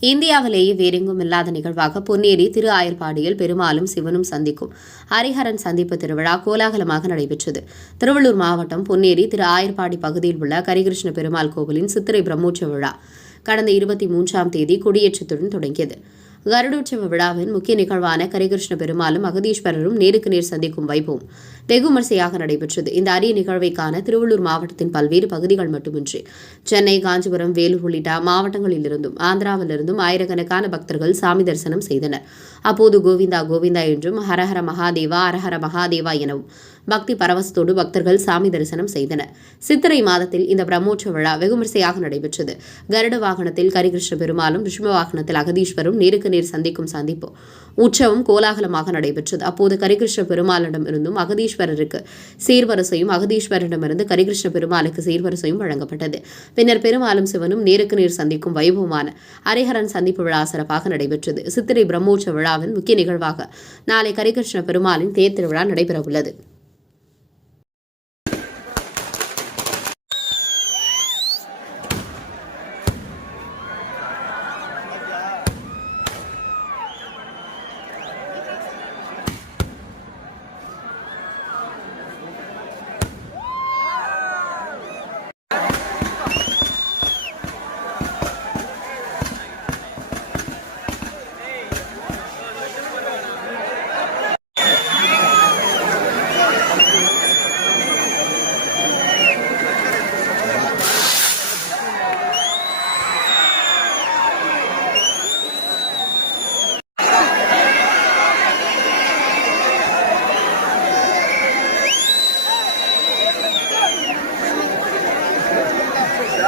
இந்தியாவிலேயே வேறெங்கும் இல்லாத நிகழ்வாக பொன்னேரி திரு ஆயர்பாடியில் பெருமாளும் சிவனும் சந்திக்கும். ஹரிஹரன் சந்திப்பு திருவிழா கோலாகலமாக நடைபெற்றது. திருவள்ளூர் மாவட்டம் பொன்னேரி திரு ஆயர்பாடி பகுதியில் உள்ள கரிகிருஷ்ண பெருமாள் கோவிலின் சித்திரை பிரம்மோற்சவ விழா கடந்த இருபத்தி மூன்றாம் தேதி கொடியேற்றத்துடன் தொடங்கியது. கருடோற்சவ விழாவின் முக்கிய நிகழ்வான கரிகிருஷ்ண பெருமாளும் அகதீஸ்வரரும் நேருக்கு நேர் சந்திக்கும் வைபவம் வெகுமரிசையாக நடைபெற்றது. இந்த அரிய நிகழ்வை காண திருவள்ளூர் மாவட்டத்தின் பல்வேறு பகுதிகள் மட்டுமின்றி சென்னை காஞ்சிபுரம் வேலூர் உள்ளிட்ட மாவட்டங்களிலிருந்தும் ஆந்திராவிலிருந்தும் ஆயிரக்கணக்கான பக்தர்கள் சாமி தரிசனம் செய்தனர். அப்போது கோவிந்தா கோவிந்தா என்றும் ஹரஹர மகாதேவா அரஹர மகாதேவா எனவும் பக்தி பரவசத்தோடு பக்தர்கள் சாமி தரிசனம் செய்தனர். சித்திரை மாதத்தில் இந்த பிரம்மோற்சவ விழா வெகுமரிசையாக நடைபெற்றது. கருட வாகனத்தில் கரிகிருஷ்ண பெருமாளும் ரிஷ்ம வாகனத்தில் அகதீஸ்வரும் நேருக்கு நேர் சந்திக்கும் சந்திப்பு. உற்சவம் கோலாகலமாக நடைபெற்றது. அப்போது கரிகிருஷ்ண பெருமாளிடம் இருந்தும் அகதீஸ்வரருக்கு சீர்வரிசையும் அகதீஸ்வரரிடமிருந்து கரிகிருஷ்ண பெருமாளுக்கு சீர்வரிசையும் வழங்கப்பட்டது. பின்னர் பெருமாளும் சிவனும் நேருக்கு நேர் சந்திக்கும் வைபவமான அரைஹரன் சந்திப்பு விழா சிறப்பாக நடைபெற்றது. சித்திரை பிரம்மோற்சவ விழாவின் முக்கிய நிகழ்வாக நாளை கரிகிருஷ்ண பெருமாளின் தேர் திருவிழா நடைபெறவுள்ளது.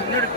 முன்னாடி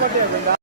Có tiền.